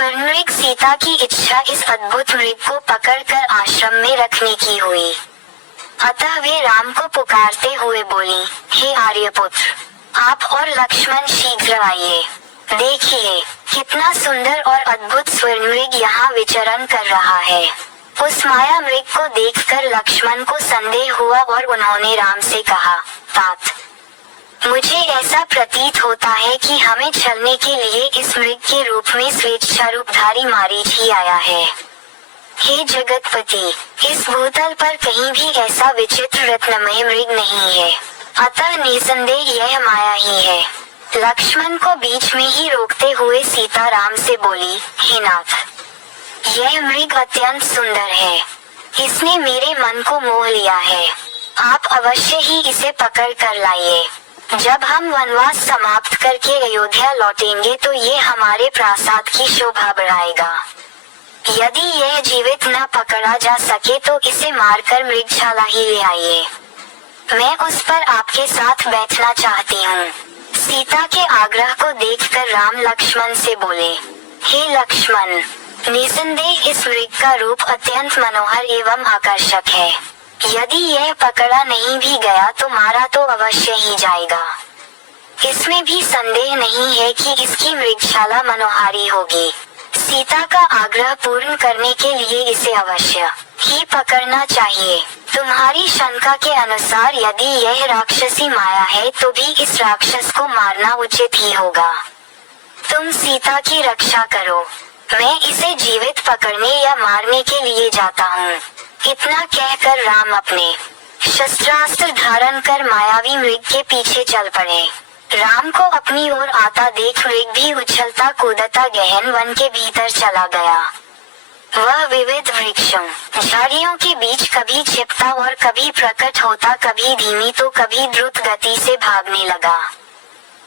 स्वर्णमृग सीता की इच्छा इस अद्भुत मृग को पकड़कर आश्रम में रखने की हुई। अतः वे राम को पुकारते हुए बोली, हे आर्यपुत्र, आप और लक्ष्मण शीघ्र आइए। देखिए कितना सुंदर और अद्भुत स्वर्णमृग यहाँ विचरण कर रहा है। उस माया मृग को देखकर लक्ष्मण को संदेह हुआ और उन्होंने राम से कहा, तात, मुझे ऐसा प्रतीत होता है कि हमें छलने के लिए इस मृग के रूप में स्वेच्छा रूपधारी मारीच ही आया है। हे जगतपति, इस भूतल पर कहीं भी ऐसा विचित्र रत्नमय मृग नहीं है, अतः निसंदेह यह माया ही है। लक्ष्मण को बीच में ही रोकते हुए सीता राम से बोली, हे नाथ, यह मृग अत्यंत सुंदर है, इसने मेरे मन को मोह लिया है। आप अवश्य ही इसे पकड़ कर लाइए। जब हम वनवास समाप्त करके अयोध्या लौटेंगे तो ये हमारे प्रासाद की शोभा बढ़ाएगा। यदि यह जीवित न पकड़ा जा सके तो इसे मारकर मृगशाला ही ले आइए। मैं उस पर आपके साथ बैठना चाहती हूँ। सीता के आग्रह को देखकर राम लक्ष्मण से बोले, हे लक्ष्मण, निसंदेह इस मृग का रूप अत्यंत मनोहर एवं आकर्षक है। यदि यह पकड़ा नहीं भी गया तो मारा तो अवश्य ही जाएगा। इसमें भी संदेह नहीं है कि इसकी मृगशाला मनोहारी होगी। सीता का आग्रह पूर्ण करने के लिए इसे अवश्य ही पकड़ना चाहिए। तुम्हारी शंका के अनुसार यदि यह राक्षसी माया है तो भी इस राक्षस को मारना उचित ही होगा। तुम सीता की रक्षा करो, मैं इसे जीवित पकड़ने या मारने के लिए जाता हूँ। इतना कहकर राम अपने शस्त्रास्त्र धारण कर मायावी मृग के पीछे चल पड़े। राम को अपनी ओर आता देख मृग भी उछलता कूदता गहन वन के भीतर चला गया। वह विविध वृक्षों झाड़ियों के बीच कभी छिपता और कभी प्रकट होता, कभी धीमी तो कभी द्रुत गति से भागने लगा।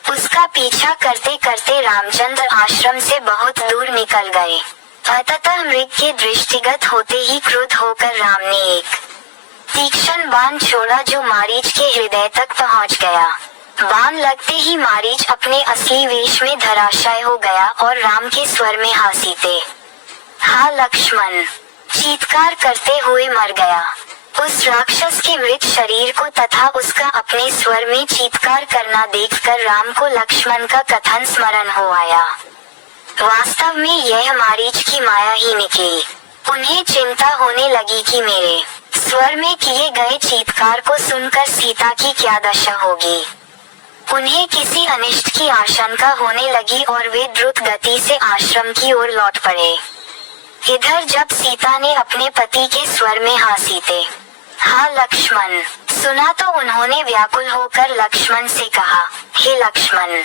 उसका पीछा करते करते रामचंद्र आश्रम से बहुत दूर निकल गए। अंततः मृग के दृष्टिगत होते ही क्रुद्ध होकर राम ने एक तीक्ष्ण बाण छोड़ा जो मारीच के हृदय तक पहुंच गया। बाण लगते ही मारीच अपने असली वेश में धराशायी हो गया और राम के स्वर में हासीते, हा लक्ष्मण, चीत्कार करते हुए मर गया। उस राक्षस के मृत शरीर को तथा उसका अपने स्वर में चीत्कार करना देखकर राम को लक्ष्मण का कथन स्मरण हो आया। वास्तव में यह मारीच की माया ही निकली। उन्हें चिंता होने लगी कि मेरे स्वर में किए गए चीत्कार को सुनकर सीता की क्या दशा होगी। उन्हें किसी अनिष्ट की आशंका होने लगी और वे द्रुत गति से आश्रम की ओर लौट पड़े। इधर जब सीता ने अपने पति के स्वर में हासीते, हा लक्ष्मण, सुना तो उन्होंने व्याकुल होकर लक्ष्मण से कहा, हे लक्ष्मण,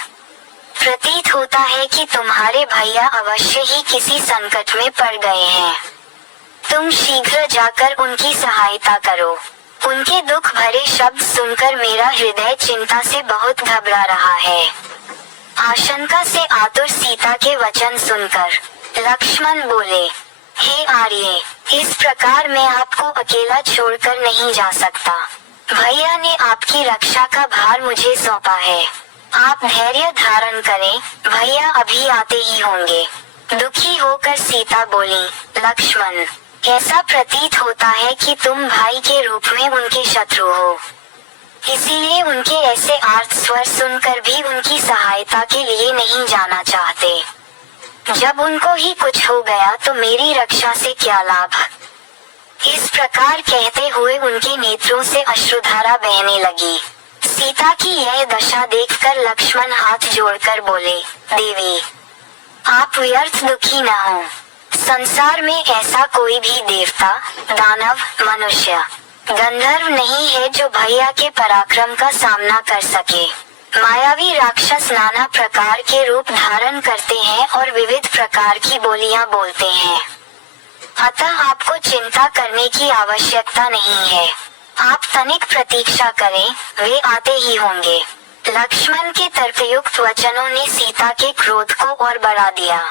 प्रतीत होता है कि तुम्हारे भैया अवश्य ही किसी संकट में पड़ गए हैं। तुम शीघ्र जाकर उनकी सहायता करो। उनके दुख भरे शब्द सुनकर मेरा हृदय चिंता से बहुत घबरा रहा है। आशंका से आतुर सीता के वचन सुनकर लक्ष्मण बोले, हे आर्य, इस प्रकार मैं आपको अकेला छोड़कर नहीं जा सकता। भैया ने आपकी रक्षा का भार मुझे सौंपा है। आप धैर्य धारण करें, भैया अभी आते ही होंगे। दुखी होकर सीता बोली, लक्ष्मण, ऐसा प्रतीत होता है कि तुम भाई के रूप में उनके शत्रु हो, इसीलिए उनके ऐसे आर्त स्वर सुनकर भी उनकी सहायता के लिए नहीं जाना चाहते। जब उनको ही कुछ हो गया तो मेरी रक्षा से क्या लाभ। इस प्रकार कहते हुए उनके नेत्रों से अश्रुधारा बहने लगी। सीता की यह दशा देखकर लक्ष्मण हाथ जोड़कर बोले, देवी, आप व्यर्थ दुखी न हो। संसार में ऐसा कोई भी देवता, दानव, मनुष्य, गंधर्व नहीं है जो भैया के पराक्रम का सामना कर सके। मायावी राक्षस नाना प्रकार के रूप धारण करते हैं और विविध प्रकार की बोलियां बोलते हैं। अतः आपको चिंता करने की आवश्यकता नहीं है। आप तनिक प्रतीक्षा करें, वे आते ही होंगे। लक्ष्मण के तर्कयुक्त वचनों ने सीता के क्रोध को और बढ़ा दिया।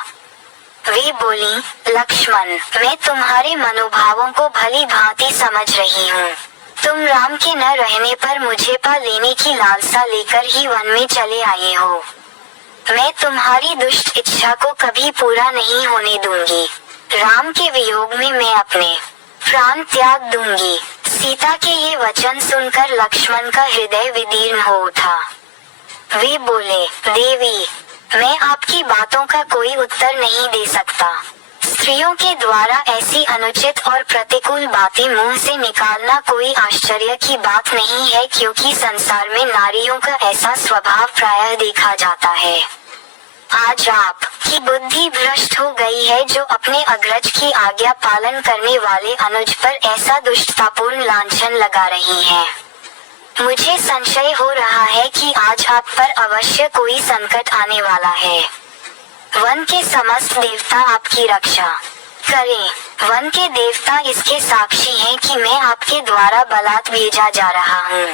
वे बोली, लक्ष्मण, मैं तुम्हारे मनोभावों को भली भांति समझ रही हूँ। तुम राम के न रहने पर मुझे पा लेने की लालसा लेकर ही वन में चले आए हो। मैं तुम्हारी दुष्ट इच्छा को कभी पूरा नहीं होने दूंगी। राम के वियोग में मैं अपने प्राण त्याग दूंगी। सीता के ये वचन सुनकर लक्ष्मण का हृदय विदीर्ण हो उठा। वे बोले, देवी, मैं आपकी बातों का कोई उत्तर नहीं दे सकता। स्त्रियों के द्वारा ऐसी अनुचित और प्रतिकूल बातें मुंह से निकालना कोई आश्चर्य की बात नहीं है, क्योंकि संसार में नारियों का ऐसा स्वभाव प्रायः देखा जाता है। आज आपकी बुद्धि भ्रष्ट हो गई है, जो अपने अग्रज की आज्ञा पालन करने वाले अनुज पर ऐसा दुष्टतापूर्ण लांछन लगा रही है। मुझे संशय हो रहा है कि आज आप पर अवश्य कोई संकट आने वाला है। वन के समस्त देवता आपकी रक्षा करें। वन के देवता इसके साक्षी हैं कि मैं आपके द्वारा बलात् भेजा जा रहा हूँ।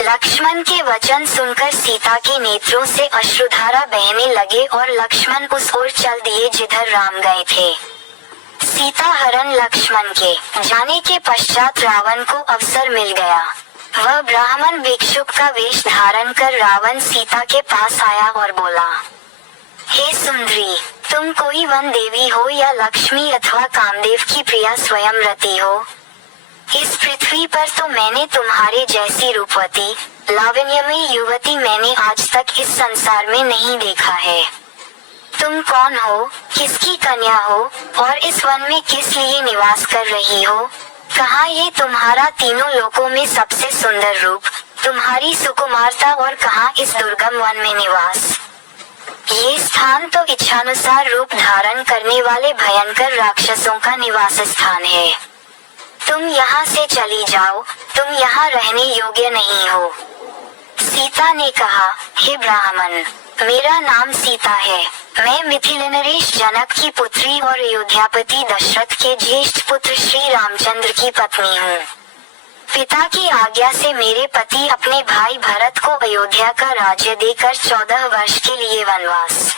लक्ष्मण के वचन सुनकर सीता के नेत्रों से अश्रुधारा बहने लगे और लक्ष्मण उस ओर चल दिए जिधर राम गए थे। सीता हरण लक्ष्मण के जाने के पश्चात रावण को अवसर मिल गया। वह ब्राह्मण भिक्षुक का वेश धारण कर रावण सीता के पास आया और बोला, हे सुंदरी, तुम कोई वन देवी हो या लक्ष्मी अथवा कामदेव की प्रिया स्वयंवती हो? इस पृथ्वी पर तो मैंने तुम्हारे जैसी रूपवती लावण्यमयी युवती मैंने आज तक इस संसार में नहीं देखा है। तुम कौन हो, किसकी कन्या हो और इस वन में किस लिए निवास कर रही हो? कहाँ ये तुम्हारा तीनों लोकों में सबसे सुंदर रूप, तुम्हारी सुकुमारता, और कहाँ इस दुर्गम वन में निवास? ये स्थान तो इच्छानुसार रूप धारण करने वाले भयंकर राक्षसों का निवास स्थान है। तुम यहाँ से चली जाओ, तुम यहाँ रहने योग्य नहीं हो। सीता ने कहा, हे ब्राह्मण, मेरा नाम सीता है। मैं मिथिलेनरेश जनक की पुत्री और अयोध्यापति दशरथ के ज्येष्ठ पुत्र श्री रामचंद्र की पत्नी हूँ। पिता की आज्ञा से मेरे पति अपने भाई भरत को अयोध्या का राज्य देकर 14 वर्ष के लिए वनवास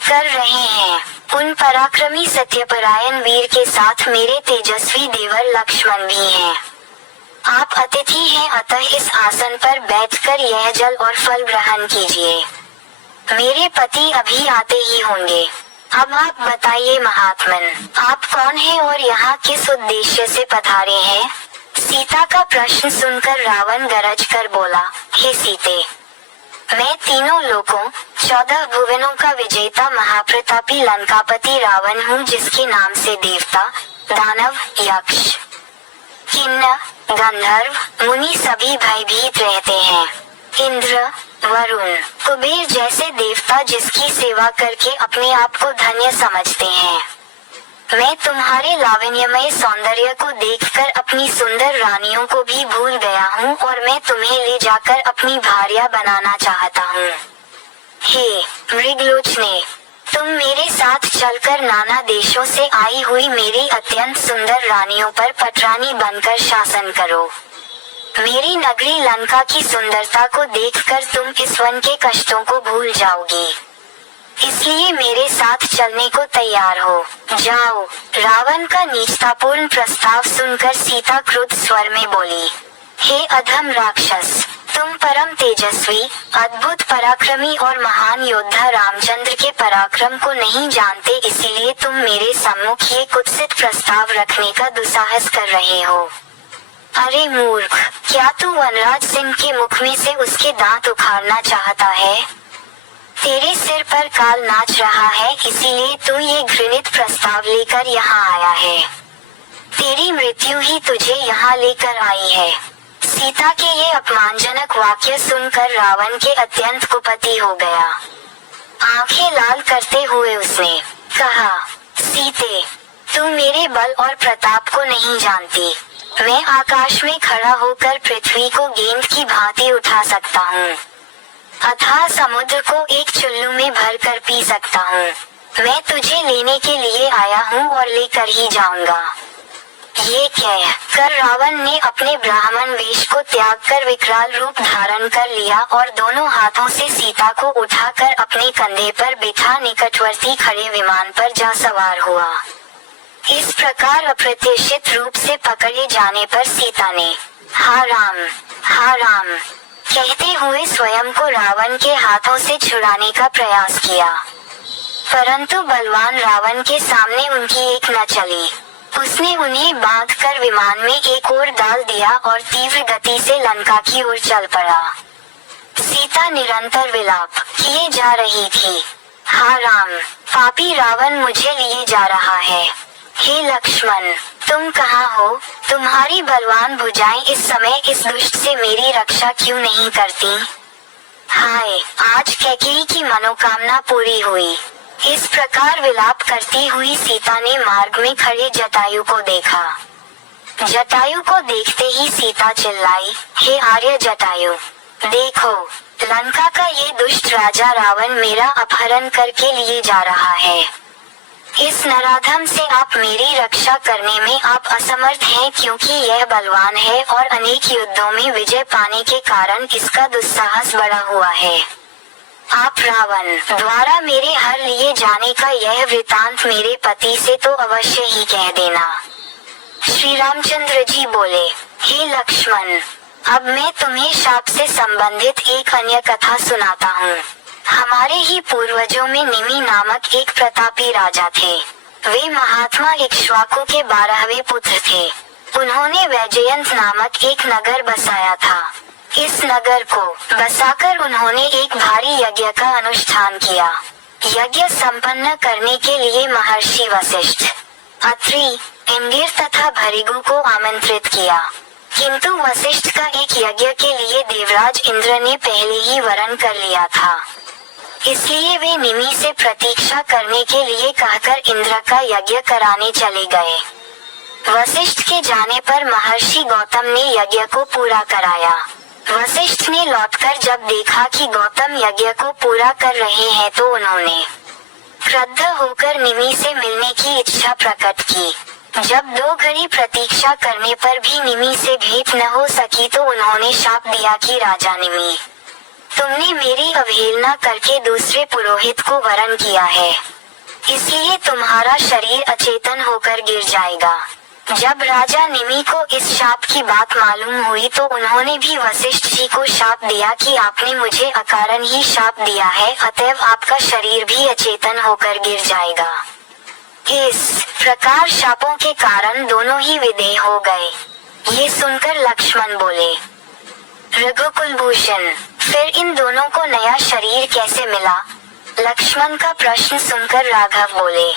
कर रहे हैं। उन पराक्रमी सत्यपरायण वीर के साथ मेरे तेजस्वी देवर लक्ष्मण भी हैं। आप अतिथि हैं, अतः इस आसन पर बैठकर यह जल और फल ग्रहण कीजिए। मेरे पति अभी आते ही होंगे। अब आप बताइए महात्मन, आप कौन हैं और यहाँ किस उद्देश्य से पधारे हैं? सीता का प्रश्न सुनकर रावण गरज कर बोला, हे सीते, मैं तीनों लोकों 14 भुवनों का विजेता महाप्रतापी लंकापति रावण हूँ, जिसके नाम से देवता, दानव, यक्ष, किन्नर, गंधर्व, मुनि सभी भयभीत रहते हैं। इंद्र, वरुण, कुबेर जैसे देवता जिसकी सेवा करके अपने आप को धन्य समझते हैं। मैं तुम्हारे लावण्यमय सौंदर्य को देखकर अपनी सुंदर रानियों को भी भूल गया हूँ और मैं तुम्हें ले जाकर अपनी भार्या बनाना चाहता हूँ। हे मृगलोचने, तुम मेरे साथ चलकर नाना देशों से आई हुई मेरी अत्यंत सुंदर रानियों पर पटरानी बनकर शासन करो। मेरी नगरी लंका की सुंदरता को देखकर तुम इस वन के कष्टों को भूल जाओगी। इसलिए मेरे साथ चलने को तैयार हो जाओ। रावण का नीचतापूर्ण प्रस्ताव सुनकर सीता क्रुद्ध स्वर में बोली, हे अधम राक्षस, तुम परम तेजस्वी, अद्भुत पराक्रमी और महान योद्धा रामचंद्र के पराक्रम को नहीं जानते, इसीलिए तुम मेरे सम्मुख ये कुत्सित प्रस्ताव रखने का दुस्साहस कर रहे हो। अरे मूर्ख, क्या तू वनराज सिंह के मुख में से उसके दांत उखाड़ना चाहता है? तेरे सिर पर काल नाच रहा है, इसीलिए तू ये घृणित प्रस्ताव लेकर यहाँ आया है। तेरी मृत्यु ही तुझे यहाँ लेकर आई है। सीता के ये अपमानजनक वाक्य सुनकर रावण के अत्यंत कुपति हो गया। आंखें लाल करते हुए उसने कहा, सीते, तू मेरे बल और प्रताप को नहीं जानती। मैं आकाश में खड़ा होकर पृथ्वी को गेंद की भांति उठा सकता हूँ, अथाह समुद्र को एक चुल्लू में भर कर पी सकता हूँ। मैं तुझे लेने के लिए आया हूँ और लेकर ही जाऊंगा। ये कह कर रावण ने अपने ब्राह्मण वेश को त्याग कर विकराल रूप धारण कर लिया और दोनों हाथों से सीता को उठाकर अपने कंधे पर बिठा निकटवर्ती खड़े विमान पर जा सवार हुआ। इस प्रकार अप्रत्याशित रूप से पकड़े जाने पर सीता ने हा राम कहते हुए स्वयं को रावण के हाथों से छुड़ाने का प्रयास किया। परंतु बलवान रावण के सामने उनकी एक न चली। उसने उन्हें बांधकर विमान में एक ओर डाल दिया और तीव्र गति से लंका की ओर चल पड़ा। सीता निरंतर विलाप किए जा रही थी। हाँ राम, पापी रावण मुझे लिए जा रहा है। हे लक्ष्मण, तुम कहाँ हो? तुम्हारी बलवान भुजाएं इस समय इस दुष्ट से मेरी रक्षा क्यों नहीं करती? हाय, आज कैकेयी की मनोकामना पूरी हुई। इस प्रकार विलाप करती हुई सीता ने मार्ग में खड़े जटायु को देखा। जटायु को देखते ही सीता चिल्लाई, हे आर्य जटायु, देखो, लंका का ये दुष्ट राजा रावण मेरा अपहरण करके लिए जा रहा है। इस नराधम से आप मेरी रक्षा करने में आप असमर्थ हैं, क्योंकि यह बलवान है और अनेक युद्धों में विजय पाने के कारण इसका दुस्साहस बढ़ा हुआ है। आप रावण द्वारा मेरे हर लिए जाने का यह वृतांत मेरे पति से तो अवश्य ही कह देना। श्री रामचंद्र जी बोले, हे लक्ष्मण, अब मैं तुम्हें शाप से संबंधित एक अन्य कथा सुनाता हूँ। हमारे ही पूर्वजों में निमि नामक एक प्रतापी राजा थे। वे महात्मा इक्ष्वाकु के 12वें पुत्र थे। उन्होंने वैजयंत नामक एक नगर बसाया था। इस नगर को बसाकर उन्होंने एक भारी यज्ञ का अनुष्ठान किया। यज्ञ संपन्न करने के लिए महर्षि वशिष्ठ, अत्रि, इंद्र तथा भृगु को आमंत्रित किया, किंतु वशिष्ठ का एक यज्ञ के लिए देवराज इंद्र ने पहले ही वरण कर लिया था। इसलिए वे निमि से प्रतीक्षा करने के लिए कहकर इंद्र का यज्ञ कराने चले गए। वशिष्ठ के जाने पर महर्षि गौतम ने यज्ञ को पूरा कराया। वशिष्ठ ने लौटकर जब देखा कि गौतम यज्ञ को पूरा कर रहे हैं तो उन्होंने क्रुद्ध होकर निमि से मिलने की इच्छा प्रकट की। जब 2 घड़ी प्रतीक्षा करने पर भी निमि से भेंट न हो सकी तो उन्होंने शाप दिया कि राजा निमि, तुमने मेरी अवहेलना करके दूसरे पुरोहित को वरण किया है, इसलिए तुम्हारा शरीर अचेतन होकर गिर जाएगा। जब राजा निमि को इस शाप की बात मालूम हुई तो उन्होंने भी वशिष्ठ जी को शाप दिया कि आपने मुझे अकारण ही शाप दिया है, अतएव आपका शरीर भी अचेतन होकर गिर जाएगा। इस प्रकार शापों के कारण दोनों ही विदेह हो गए। ये सुनकर लक्ष्मण बोले, रघुकुल भूषण, फिर इन दोनों को नया शरीर कैसे मिला? लक्ष्मण का प्रश्न सुनकर राघव बोले,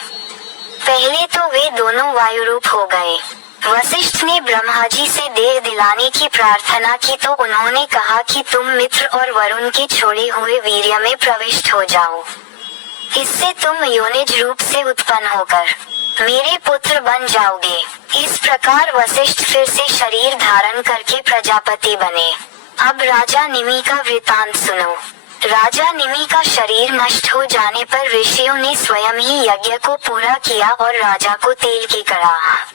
पहले तो वे दोनों वायु रूप हो गए। वशिष्ठ ने ब्रह्मा जी से देह दिलाने की प्रार्थना की तो उन्होंने कहा कि तुम मित्र और वरुण के छोड़े हुए वीर्य में प्रविष्ट हो जाओ, इससे तुम योनिज रूप से उत्पन्न होकर मेरे पुत्र बन जाओगे। इस प्रकार वशिष्ठ फिर से शरीर धारण करके प्रजापति बने। अब राजा निमि का वृतांत सुनो। राजा निमि का शरीर नष्ट हो जाने पर ऋषियों ने स्वयं ही यज्ञ को पूरा किया और राजा को तेल के कड़ाह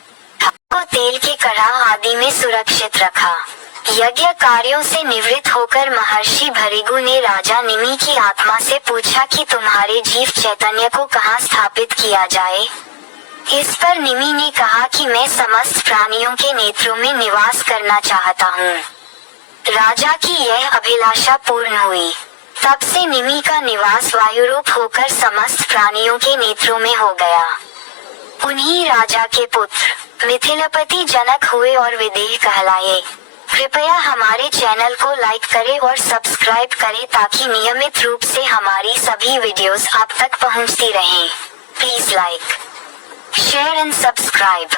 आदि में सुरक्षित रखा। यज्ञ कार्यों से निवृत्त होकर महर्षि भृगु ने राजा निमि की आत्मा से पूछा कि तुम्हारे जीव चैतन्य को कहाँ स्थापित किया जाए? इस पर निमि ने कहा कि मैं समस्त प्राणियों के नेत्रों में निवास करना चाहता हूँ। राजा की यह अभिलाषा पूर्ण हुई। तब से निमि का निवास वायु रूप होकर समस्त प्राणियों के नेत्रों में हो गया। उन्हीं राजा के पुत्र मिथिलपति जनक हुए और विदेह कहलाए। कृपया हमारे चैनल को लाइक करें और सब्सक्राइब करें ताकि नियमित रूप से हमारी सभी वीडियोस आप तक पहुंचती रहें। Please like, share and subscribe.